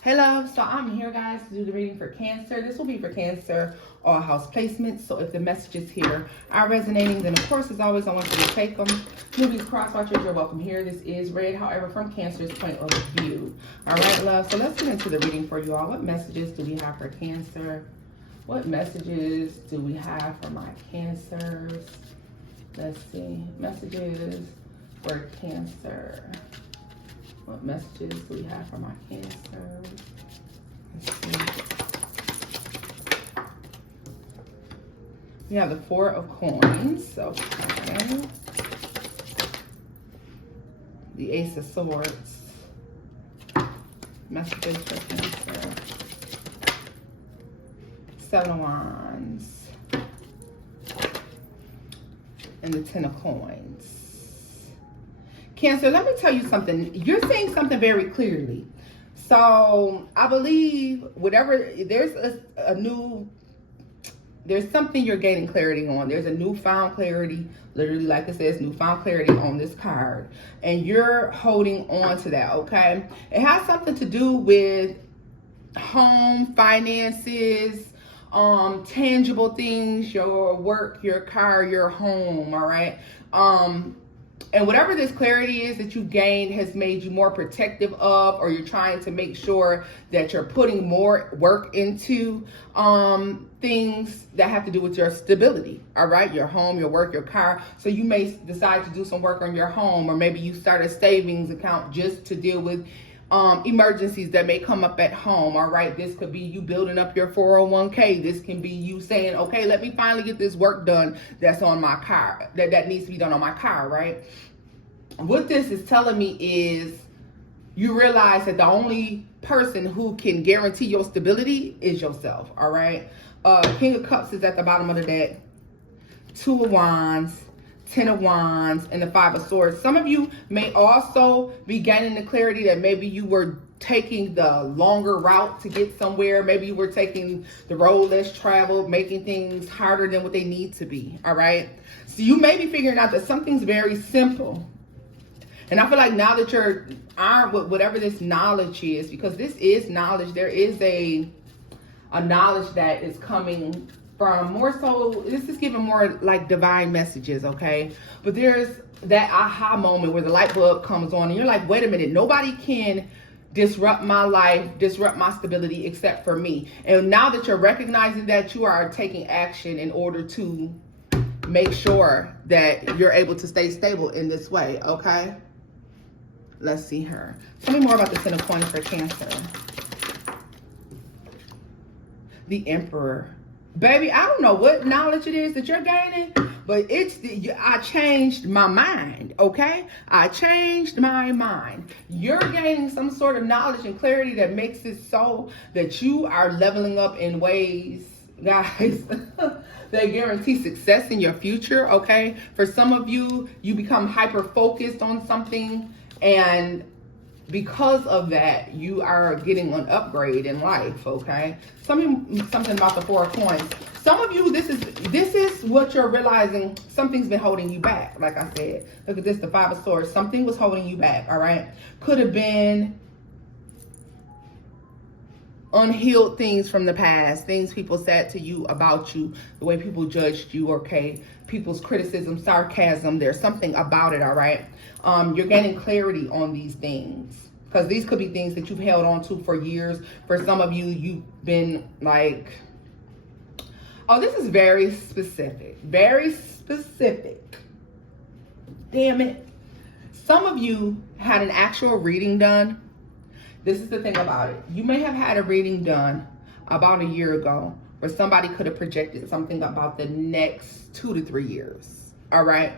Hey love, so I'm here guys to do the reading for Cancer. This will be for Cancer all house placements. So if the messages here are resonating, then of course as always I want you to take them. Newbies, cross watchers, you're welcome here. This is read, however, from Cancer's point of view. Alright love, so let's get into the reading for you all. What messages do we have for Cancer? What messages do we have for my Cancers? Let's see, messages for Cancer. What messages do we have for my Cancer? Let's see. We have the Four of Coins. Okay. The Ace of Swords. Messages for Cancer. Seven of Wands. And the Ten of Coins. Cancer, let me tell you something. You're saying something very clearly. So I believe whatever, there's there's something you're gaining clarity on. There's a newfound clarity, literally like it says, newfound clarity on this card. And you're holding on to that, okay? It has something to do with home, finances, tangible things, your work, your car, your home, all right? And whatever this clarity is that you gained has made you more protective of, or you're trying to make sure that you're putting more work into things that have to do with your stability, all right? Your home, your work, your car. So you may decide to do some work on your home, or maybe you start a savings account just to deal with emergencies that may come up at home, all right? This could be you building up your 401k. This can be you saying, okay, let me finally get this work done that's on my car, that needs to be done on my car, right? What this is telling me is you realize that the only person who can guarantee your stability is yourself, all right? King of Cups is at the bottom of the deck. Two of Wands, Ten of Wands, and the Five of Swords. Some of you may also be gaining the clarity that maybe you were taking the longer route to get somewhere. Maybe you were taking the road less traveled, making things harder than what they need to be, all right? So you may be figuring out that something's very simple. And I feel like now that you're armed with whatever this knowledge is, because this is knowledge, there is a knowledge that is coming from more so, this is giving more like divine messages, okay? But there's that aha moment where the light bulb comes on and you're like, wait a minute, nobody can disrupt my life, disrupt my stability except for me. And now that you're recognizing that, you are taking action in order to make sure that you're able to stay stable in this way, okay? Let's see her. Tell me more about the Ten of Coins for Cancer. The Emperor. Baby, I don't know what knowledge it is that you're gaining, but I changed my mind, okay? I changed my mind. You're gaining some sort of knowledge and clarity that makes it so that you are leveling up in ways, guys, that guarantee success in your future, okay? For some of you, you become hyper-focused on something, and because of that, you are getting an upgrade in life, okay? Something about the Four of Coins. Some of you, this is what you're realizing. Something's been holding you back, like I said. Look at this, the Five of Swords. Something was holding you back, all right? Could have been unhealed things from the past, things people said to you about you, the way people judged you, okay? People's criticism, sarcasm, there's something about it, all right? You're gaining clarity on these things, because these could be things that you've held on to for years. For some of you, you've been like, oh, this is very specific, very specific. Damn it. Some of you had an actual reading done. This is the thing about it. You may have had a reading done about a year ago where somebody could have projected something about the next 2 to 3 years. All right.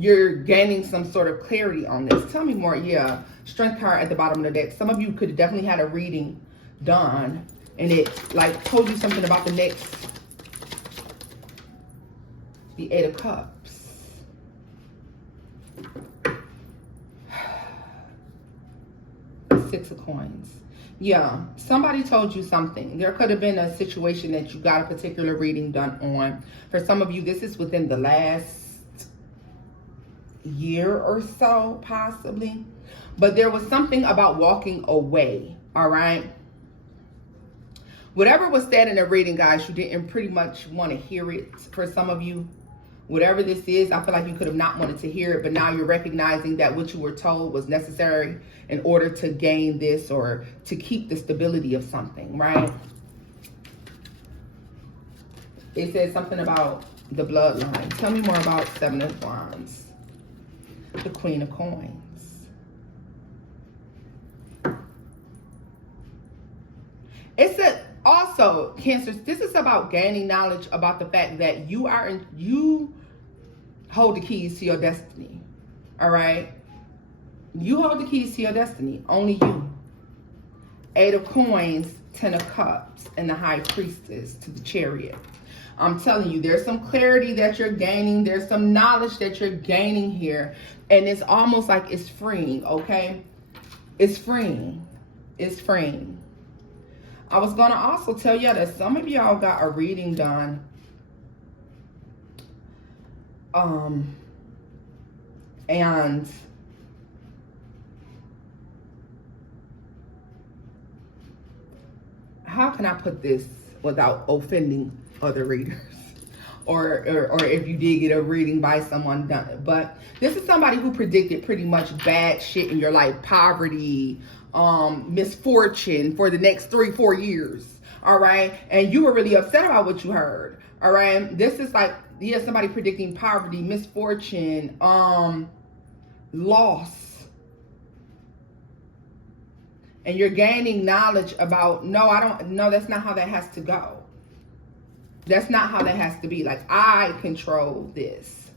You're gaining some sort of clarity on this. Tell me more. Yeah. Strength card at the bottom of the deck. Some of you could have definitely had a reading done and it like told you something about the next. The Eight of Cups. Six of Coins. Yeah, somebody told you something. There could have been a situation that you got a particular reading done on. For some of you, this is within the last year or so, possibly. But there was something about walking away, all right? Whatever was said in the reading, guys, you didn't pretty much want to hear it for some of you. Whatever this is, I feel like you could have not wanted to hear it, but now you're recognizing that what you were told was necessary in order to gain this or to keep the stability of something, right? It says something about the bloodline. Tell me more about Seven of Wands. The Queen of Coins. It said also, Cancer, this is about gaining knowledge about the fact that you hold the keys to your destiny. All right? You hold the keys to your destiny. Only you. Eight of Coins, Ten of Cups, and the High Priestess to the Chariot. I'm telling you, there's some clarity that you're gaining. There's some knowledge that you're gaining here. And it's almost like it's freeing, okay? It's freeing. It's freeing. I was going to also tell you that some of y'all got a reading done. And how can I put this without offending other readers? Or if you did get a reading by someone done. But this is somebody who predicted pretty much bad shit in your life. Poverty, misfortune for the next 3-4 years. All right. And you were really upset about what you heard. All right. This is like, yeah, somebody predicting poverty, misfortune, loss. And you're gaining knowledge about, no, that's not how that has to go. That's not how that has to be. Like, I control this.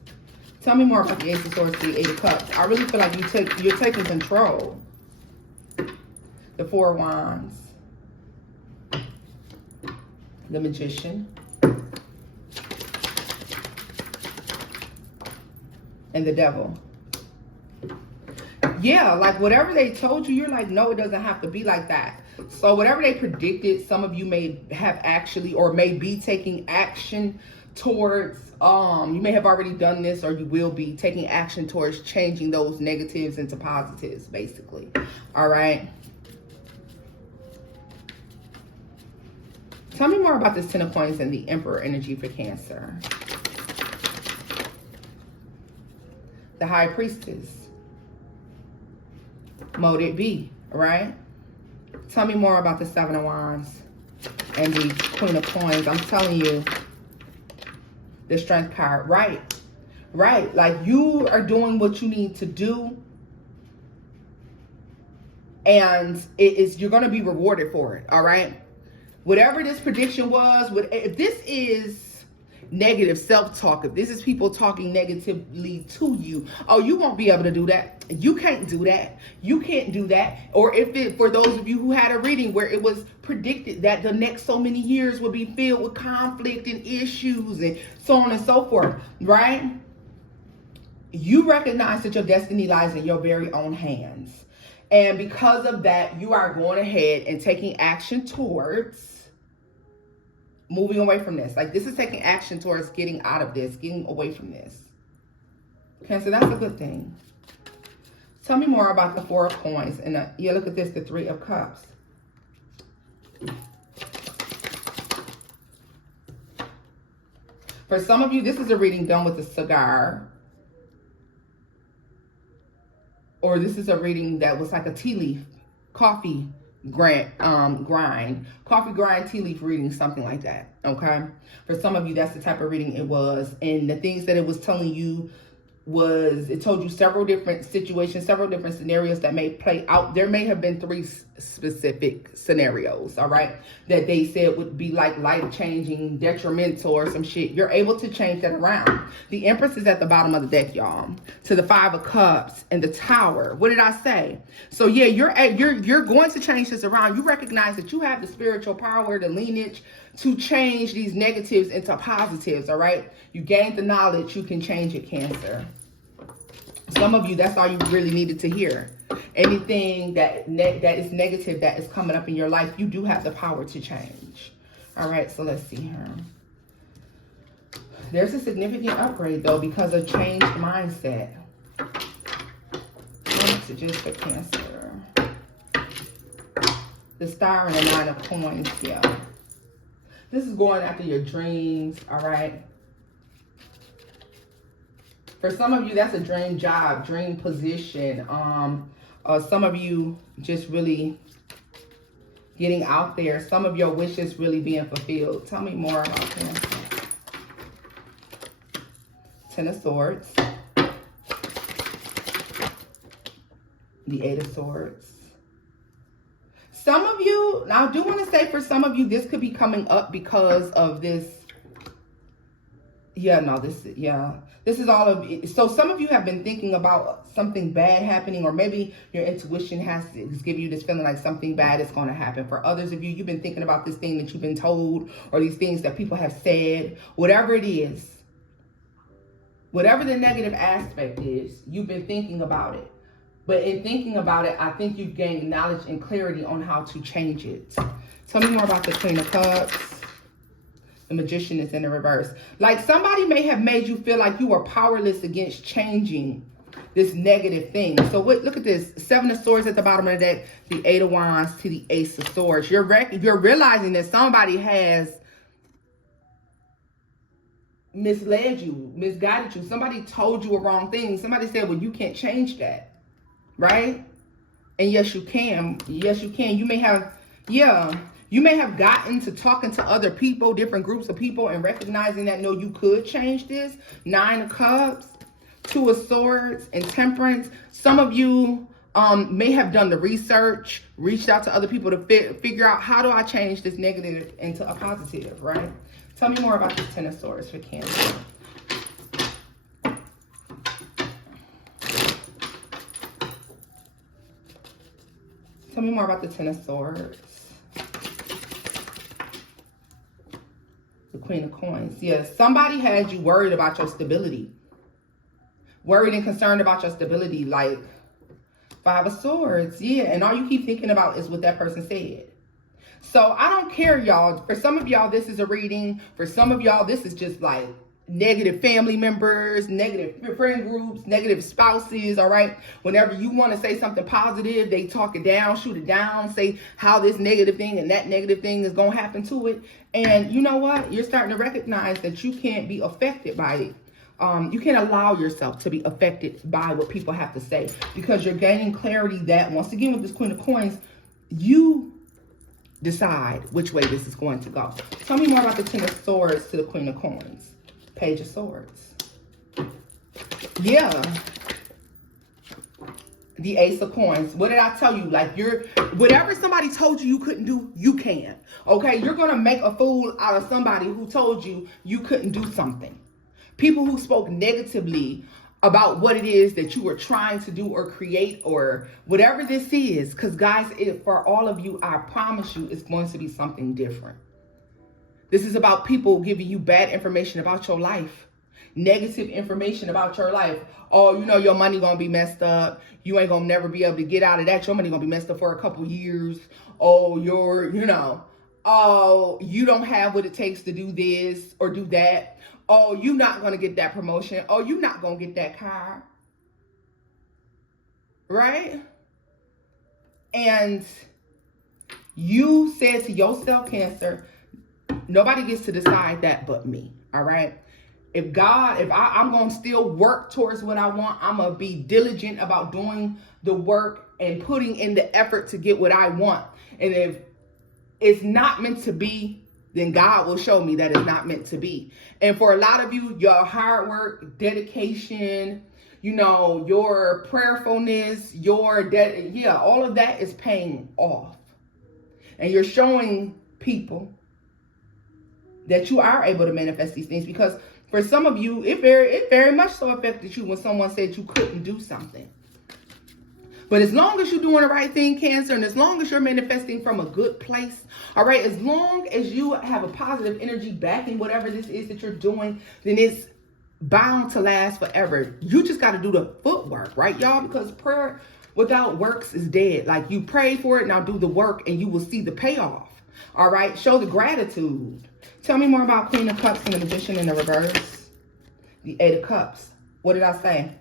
Tell me more about the Ace of Swords, the Eight of Cups. I really feel like you're taking control. The Four of Wands. The Magician. And the Devil. Yeah, like whatever they told you, you're like, no, it doesn't have to be like that. So whatever they predicted, some of you may have actually or may be taking action towards, you may have already done this or you will be taking action towards changing those negatives into positives, basically. All right. Tell me more about this Ten of Coins and the Emperor energy for Cancer. The High Priestess. Mote it be, right? Tell me more about the Seven of Wands and the Queen of Coins. I'm telling you, the Strength card, right? Right, like you are doing what you need to do, and you're going to be rewarded for it. All right, whatever this prediction was, if this is negative self-talk, if this is people talking negatively to you, oh, you won't be able to do that. You can't do that. You can't do that. Or if it, for those of you who had a reading where it was predicted that the next so many years would be filled with conflict and issues and so on and so forth, right? You recognize that your destiny lies in your very own hands. And because of that, you are going ahead and taking action towards moving away from this. Like, this is taking action towards getting out of this, getting away from this. Okay, so that's a good thing. Tell me more about the Four of Coins. And yeah, look at this, the Three of Cups. For some of you, this is a reading done with a cigar. Or this is a reading that was like a tea leaf, coffee grind, coffee grind, tea leaf reading, something like that. Okay, for some of you, that's the type of reading it was. And the things that it was telling you was, it told you several different situations, several different scenarios that may play out. There may have been 3 specific scenarios, all right, that they said would be like life-changing, detrimental, or some shit. You're able to change that around. The Empress is at the bottom of the deck, y'all, to the Five of Cups and the Tower. What did I say? So yeah, you're going to change this around. You recognize that you have the spiritual power, the lineage to change these negatives into positives, all right? You gained the knowledge, you can change it, Cancer. Some of you, that's all you really needed to hear. Anything that is negative that is coming up in your life, you do have the power to change. All right, so let's see here. There's a significant upgrade, though, because of changed mindset. Messages for Cancer. The Star and the Nine of Coins, yeah. This is going after your dreams, all right? For some of you, that's a dream job, dream position. Some of you just really getting out there. Some of your wishes really being fulfilled. Tell me more about Cancer. Ten of Swords. The Eight of Swords. Some of you, now I do want to say for some of you, this could be coming up because of this. Yeah, no, this is all of it. So some of you have been thinking about something bad happening, or maybe your intuition is giving you this feeling like something bad is going to happen. For others of you, you've been thinking about this thing that you've been told, or these things that people have said, whatever it is, whatever the negative aspect is, you've been thinking about it. But in thinking about it, I think you've gained knowledge and clarity on how to change it. Tell me more about the Queen of Cups. The Magician is in the reverse. Like somebody may have made you feel like you are powerless against changing this negative thing. So look at this. Seven of Swords at the bottom of the deck. The Eight of Wands to the Ace of Swords. You're realizing that somebody has misled you, misguided you. Somebody told you a wrong thing. Somebody said, well, you can't change that. Right? And yes, you can. Yes, you can. You may have, you may have gotten to talking to other people, different groups of people, and recognizing that, no, you could change this. Nine of Cups, Two of Swords, and Temperance. Some of you may have done the research, reached out to other people to figure out, how do I change this negative into a positive, right? Tell me more about this Ten of Swords for Cancer. Tell me more about the Ten of Swords. The Queen of Coins. Yes, somebody had you worried about your stability. Worried and concerned about your stability. Like Five of Swords. Yeah, and all you keep thinking about is what that person said. So I don't care, y'all. For some of y'all, this is a reading. For some of y'all, this is just like negative family members, negative friend groups, negative spouses, all right? Whenever you want to say something positive, they talk it down, shoot it down, say how this negative thing and that negative thing is going to happen to it. And you know what? You're starting to recognize that you can't be affected by it. You can't allow yourself to be affected by what people have to say, because you're gaining clarity that, once again, with this Queen of Coins, you decide which way this is going to go. Tell me more about the Ten of Swords to the Queen of Coins. Page of Swords. Yeah. The Ace of Coins. What did I tell you? Like, whatever somebody told you couldn't do, you can. Okay? You're going to make a fool out of somebody who told you you couldn't do something. People who spoke negatively about what it is that you were trying to do or create or whatever this is. Because guys, for all of you, I promise you, it's going to be something different. This is about people giving you bad information about your life. Negative information about your life. Oh, you know, your money going to be messed up. You ain't going to never be able to get out of that. Your money going to be messed up for a couple years. Oh, oh, you don't have what it takes to do this or do that. Oh, you're not going to get that promotion. Oh, you're not going to get that car. Right? And you said to yourself, Cancer, nobody gets to decide that but me. All right? If I'm going to still work towards what I want, I'm going to be diligent about doing the work and putting in the effort to get what I want. And if it's not meant to be, then God will show me that it's not meant to be. And for a lot of you, your hard work, dedication, your prayerfulness, all of that is paying off. And you're showing people that you are able to manifest these things, because for some of you, it very much so affected you when someone said you couldn't do something. But as long as you're doing the right thing, Cancer, and as long as you're manifesting from a good place, all right, as long as you have a positive energy backing whatever this is that you're doing, then it's bound to last forever. You just got to do the footwork, right, y'all? Because prayer without works is dead. Like, you pray for it, now do the work, and you will see the payoff. All right, show the gratitude. Tell me more about Queen of Cups and the Magician in the reverse. The Eight of Cups. What did I say?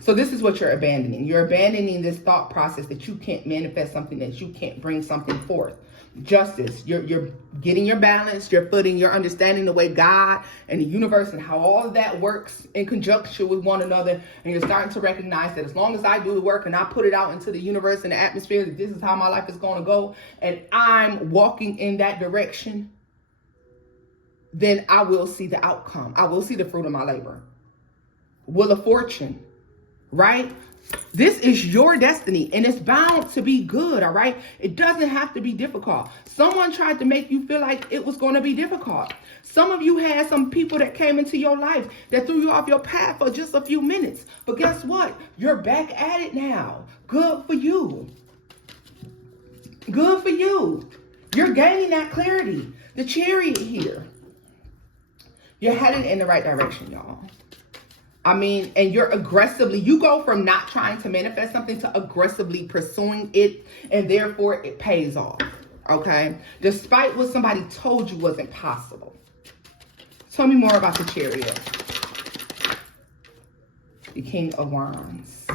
So this is what you're abandoning. You're abandoning this thought process that you can't manifest something, that you can't bring something forth. Justice. You're getting your balance, your footing, you're understanding the way God and the universe and how all of that works in conjunction with one another. And you're starting to recognize that as long as I do the work and I put it out into the universe and the atmosphere, that this is how my life is going to go, and I'm walking in that direction, then I will see the outcome. I will see the fruit of my labor. Wheel of Fortune, right? This is your destiny, and it's bound to be good, all right? It doesn't have to be difficult. Someone tried to make you feel like it was going to be difficult. Some of you had some people that came into your life that threw you off your path for just a few minutes. But guess what? You're back at it now. Good for you. Good for you. You're gaining that clarity. The Chariot here. You're headed in the right direction, y'all. I mean, and you go from not trying to manifest something to aggressively pursuing it, and therefore it pays off, okay? Despite what somebody told you wasn't possible. Tell me more about the Chariot. The King of Wands.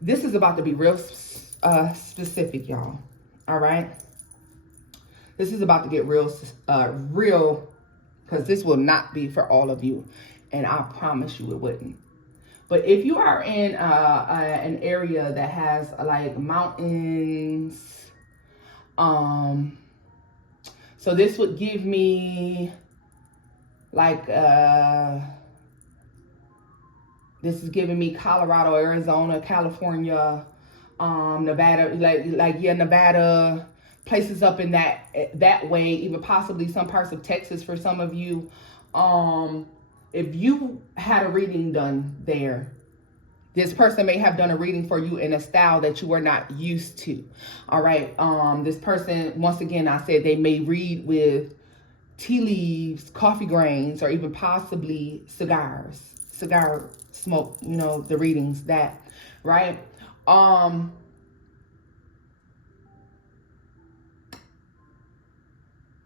This is about to be real specific, y'all. All right. This is about to get real, because this will not be for all of you, and I promise you it wouldn't. But if you are in an area that has like mountains, so this would give me like this is giving me Colorado, Arizona, California, Nevada, Nevada, places up in that way, even possibly some parts of Texas for some of you. If you had a reading done there, this person may have done a reading for you in a style that you were not used to. All right. This person, once again, I said they may read with tea leaves, coffee grains, or even possibly cigar smoke, the readings that, right?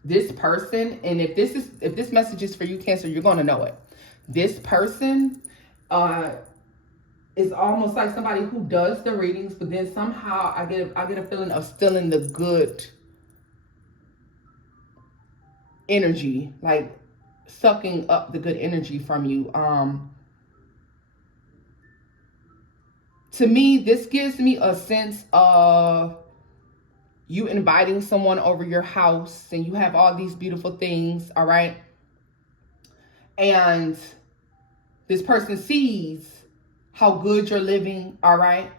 This person, and if this message is for you, Cancer, you're going to know it. This person is almost like somebody who does the readings, but then somehow I get a feeling of stealing the good energy, like sucking up the good energy from you. To me, this gives me a sense of you inviting someone over your house, and you have all these beautiful things, all right? And this person sees how good you're living, all right?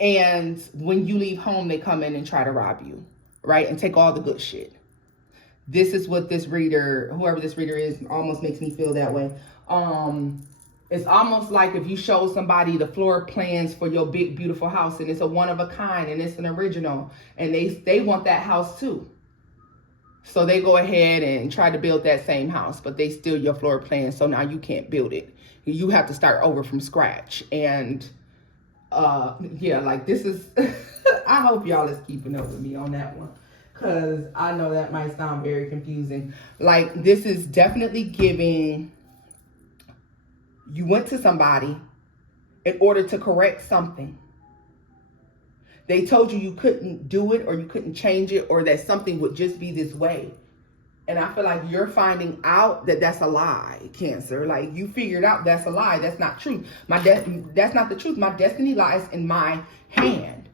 And when you leave home, they come in and try to rob you, right? And take all the good shit. This is what this reader, whoever this reader is, almost makes me feel that way. It's almost like if you show somebody the floor plans for your big, beautiful house, and it's a one of a kind, and it's an original, and they want that house too. So they go ahead and try to build that same house, but they steal your floor plan, so now you can't build it. You have to start over from scratch. And yeah, like this is, I hope y'all is keeping up with me on that one, because I know that might sound very confusing. Like, this is definitely giving, you went to somebody in order to correct something. They told you couldn't do it, or you couldn't change it, or that something would just be this way. And I feel like you're finding out that that's a lie, Cancer. Like, you figured out that's a lie. That's not true. That's not the truth. My destiny lies in my hand.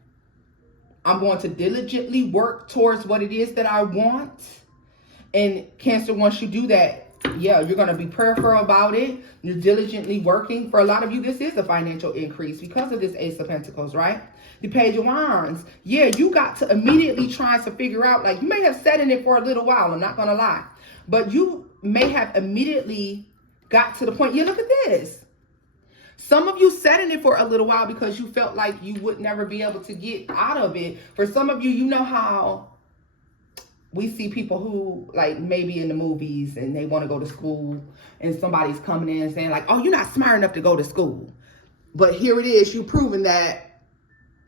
I'm going to diligently work towards what it is that I want. And Cancer, once you do that, yeah, you're going to be prayerful about it. You're diligently working. For a lot of you, this is a financial increase because of this Ace of Pentacles, right? The Page of Wands. Yeah, you got to immediately try to figure out, like, you may have sat in it for a little while, I'm not going to lie. But you may have immediately got to the point, yeah, look at this. Some of you sat in it for a little while because you felt like you would never be able to get out of it. For some of you, you know how we see people who, like, maybe in the movies, and they want to go to school, and somebody's coming in and saying, like, oh, you're not smart enough to go to school. But here it is, you proving that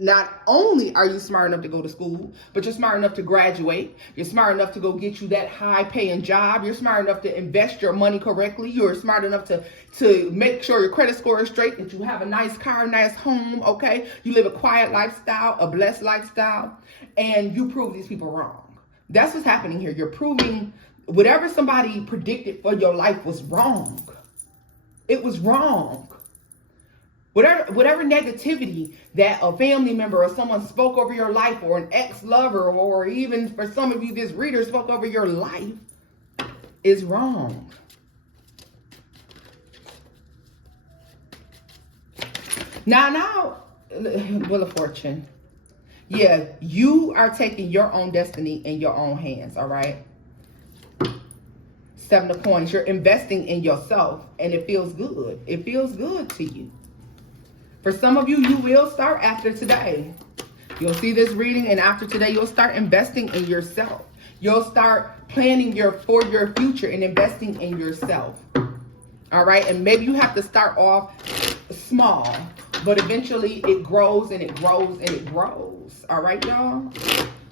Not only are you smart enough to go to school, but you're smart enough to graduate. You're smart enough to go get you that high paying job. You're smart enough to invest your money correctly. You're smart enough to make sure your credit score is straight, that you have a nice car, nice home, okay? You live a quiet lifestyle, a blessed lifestyle, and you prove these people wrong. That's what's happening here. You're proving whatever somebody predicted for your life was wrong. It was wrong. Whatever negativity that a family member or someone spoke over your life, or an ex-lover, or even for some of you, this reader spoke over your life, is wrong. Now, Wheel of Fortune. Yeah, you are taking your own destiny in your own hands, all right? Seven of Coins. You're investing in yourself, and it feels good. It feels good to you. For some of you, you will start after today. You'll see this reading, and after today, you'll start investing in yourself. You'll start planning for your future and investing in yourself. All right? And maybe you have to start off small, but eventually it grows and it grows and it grows. All right, y'all?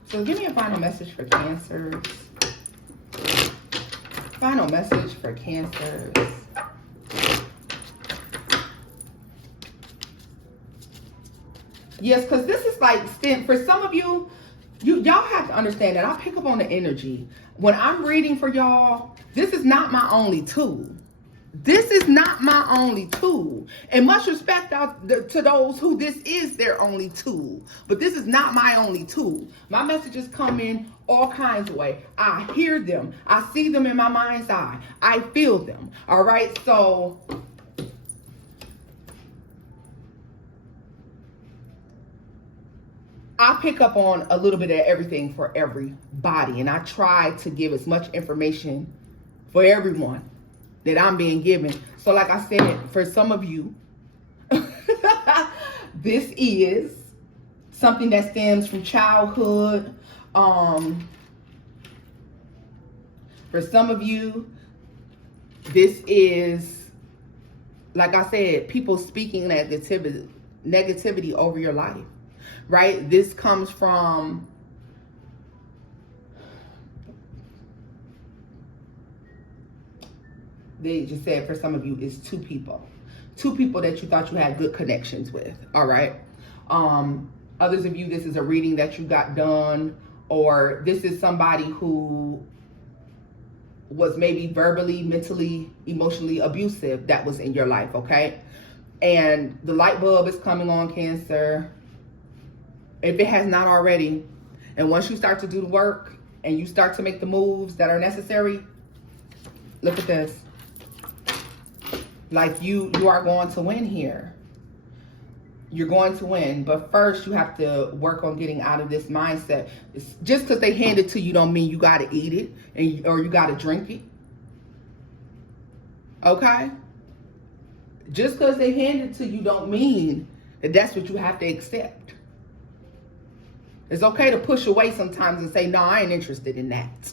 So give me a final message for Cancers. Final message for Cancers. Yes, because this is like, for some of you, y'all have to understand that I pick up on the energy. When I'm reading for y'all, this is not my only tool. This is not my only tool. And much respect out to those who this is their only tool. But this is not my only tool. My messages come in all kinds of ways. I hear them. I see them in my mind's eye. I feel them. All right, so I pick up on a little bit of everything for everybody, and I try to give as much information for everyone that I'm being given. So like I said, for some of you, this is something that stems from childhood. For some of you, this is, like I said, people speaking negativity over your life. Right? This comes from they just said for some of you is two people that you thought you had good connections with. All right. Others of you, this is a reading that you got done, or this is somebody who was maybe verbally, mentally, emotionally abusive that was in your life. Okay. And the light bulb is coming on, Cancer, if it has not already. And once you start to do the work and you start to make the moves that are necessary, look at this. Like you are going to win here. You're going to win. But first you have to work on getting out of this mindset. Just because they hand it to you don't mean you got to eat it or you got to drink it. Okay? Just because they hand it to you don't mean that that's what you have to accept. It's okay to push away sometimes and say, no, I ain't interested in that.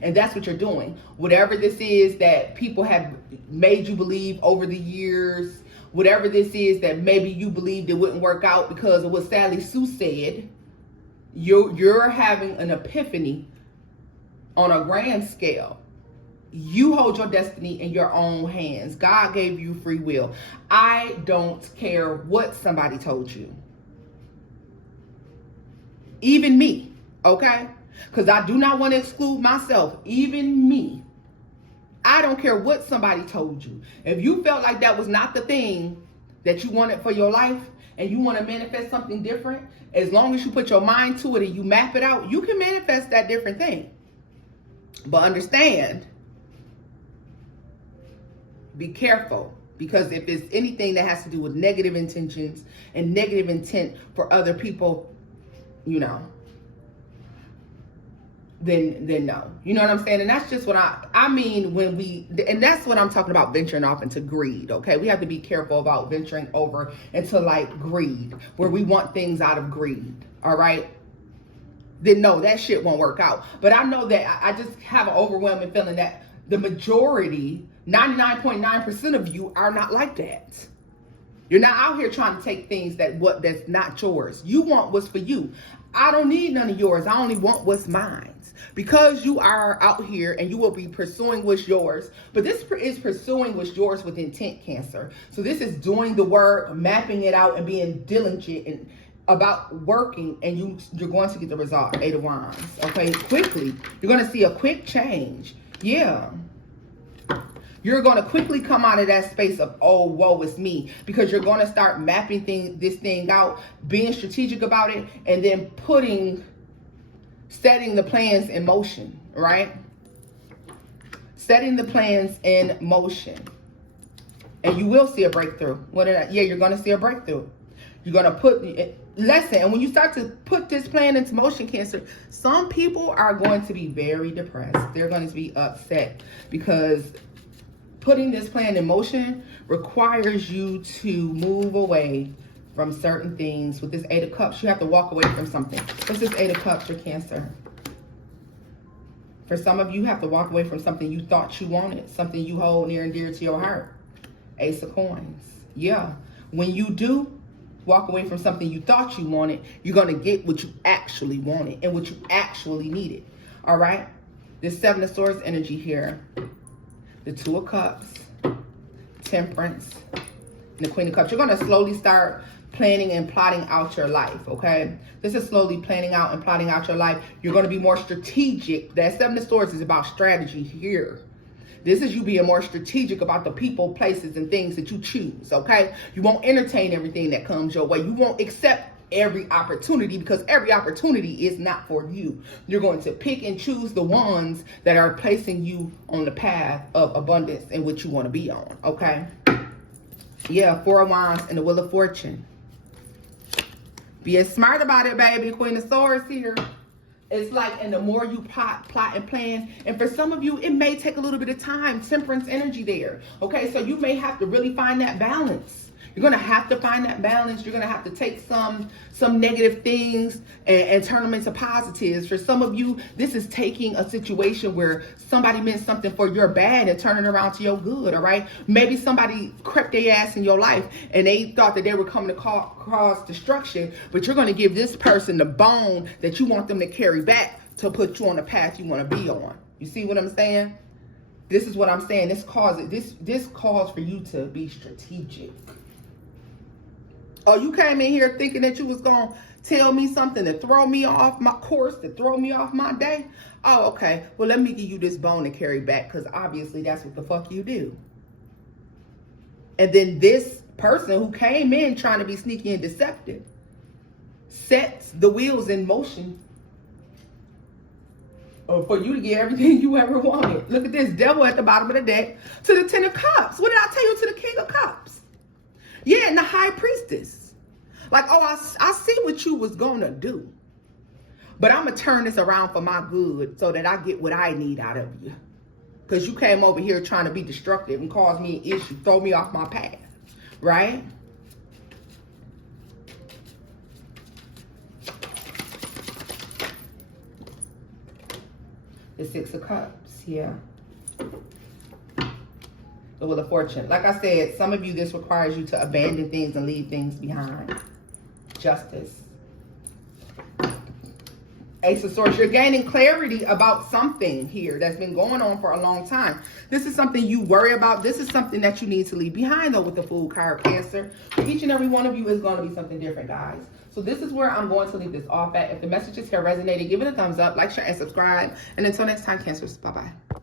And that's what you're doing. Whatever this is that people have made you believe over the years, whatever this is that maybe you believed it wouldn't work out because of what Sally Sue said, you're having an epiphany on a grand scale. You hold your destiny in your own hands. God gave you free will. I don't care what somebody told you. Even me, okay? Because I do not want to exclude myself. Even me. I don't care what somebody told you. If you felt like that was not the thing that you wanted for your life and you want to manifest something different, as long as you put your mind to it and you map it out, you can manifest that different thing. But understand, be careful. Because if it's anything that has to do with negative intentions and negative intent for other people, you know, then no. You know what I'm saying? And that's just what I mean and that's what I'm talking about, venturing off into greed, okay? We have to be careful about venturing over into like greed, where we want things out of greed, all right? Then no, that shit won't work out. But I know that I just have an overwhelming feeling that the majority, 99.9% of you are not like that. You're not out here trying to take things that's not yours. You want what's for you. I don't need none of yours. I only want what's mine. Because you are out here and you will be pursuing what's yours. But this is pursuing what's yours with intent, Cancer. So this is doing the work, mapping it out, and being diligent and about working, and you're going to get the result. 8 of Wands. Okay, quickly. You're going to see a quick change. Yeah. You're going to quickly come out of that space of, oh, woe is me, because you're going to start mapping this thing out, being strategic about it, and then setting the plans in motion, right? Setting the plans in motion. And you will see a breakthrough. You're going to see a breakthrough. You're going to listen, and when you start to put this plan into motion, Cancer, some people are going to be very depressed. They're going to be upset because putting this plan in motion requires you to move away from certain things. With this 8 of Cups, you have to walk away from something. What's this 8 of Cups for Cancer? For some of you, you have to walk away from something you thought you wanted, something you hold near and dear to your heart. Ace of Coins. Yeah. When you do walk away from something you thought you wanted, you're going to get what you actually wanted and what you actually needed. All right? This 7 of Swords energy here. The 2 of Cups. Temperance. And the Queen of Cups. You're going to slowly start planning and plotting out your life, okay? This is slowly planning out and plotting out your life. You're going to be more strategic. That 7 of Swords is about strategy here. This is you being more strategic about the people, places, and things that you choose, okay? You won't entertain everything that comes your way. You won't accept every opportunity because every opportunity is not for you. You're going to pick and choose the ones that are placing you on the path of abundance and what you want to be on, okay? Yeah, 4 of Wands and the Wheel of Fortune. Being smart about it, baby. Queen of Swords here. It's like, and the more you plot and plan, and for some of you, it may take a little bit of time. Temperance energy there. Okay, so you may have to really find that balance. You're going to have to find that balance. You're going to have to take some negative things and turn them into positives. For some of you, this is taking a situation where somebody meant something for your bad and turning around to your good, all right? Maybe somebody crept their ass in your life and they thought that they were coming to cause destruction, but you're going to give this person the bone that you want them to carry back to put you on the path you want to be on. You see what I'm saying? This is what I'm saying. This calls for you to be strategic. Oh, you came in here thinking that you was going to tell me something to throw me off my course, to throw me off my day? Oh, okay. Well, let me give you this bone to carry back, because obviously that's what the fuck you do. And then this person who came in trying to be sneaky and deceptive sets the wheels in motion for you to get everything you ever wanted. Look at this Devil at the bottom of the deck to the 10 of Cups. What did I tell you? To the King of Cups. Yeah, and the High Priestess. Like, oh, I see what you was going to do. But I'm going to turn this around for my good so that I get what I need out of you. Because you came over here trying to be destructive and cause me an issue, throw me off my path. Right? The 6 of Cups, yeah. The Wheel of Fortune. Like I said, some of you, this requires you to abandon things and leave things behind. Justice. Ace of Swords. You're gaining clarity about something here that's been going on for a long time. This is something you worry about. This is something that you need to leave behind, though, with the Fool card, Cancer. For each and every one of you is going to be something different, guys. So this is where I'm going to leave this off at. If the messages here resonated, give it a thumbs up, like, share, and subscribe. And until next time, Cancers, bye-bye.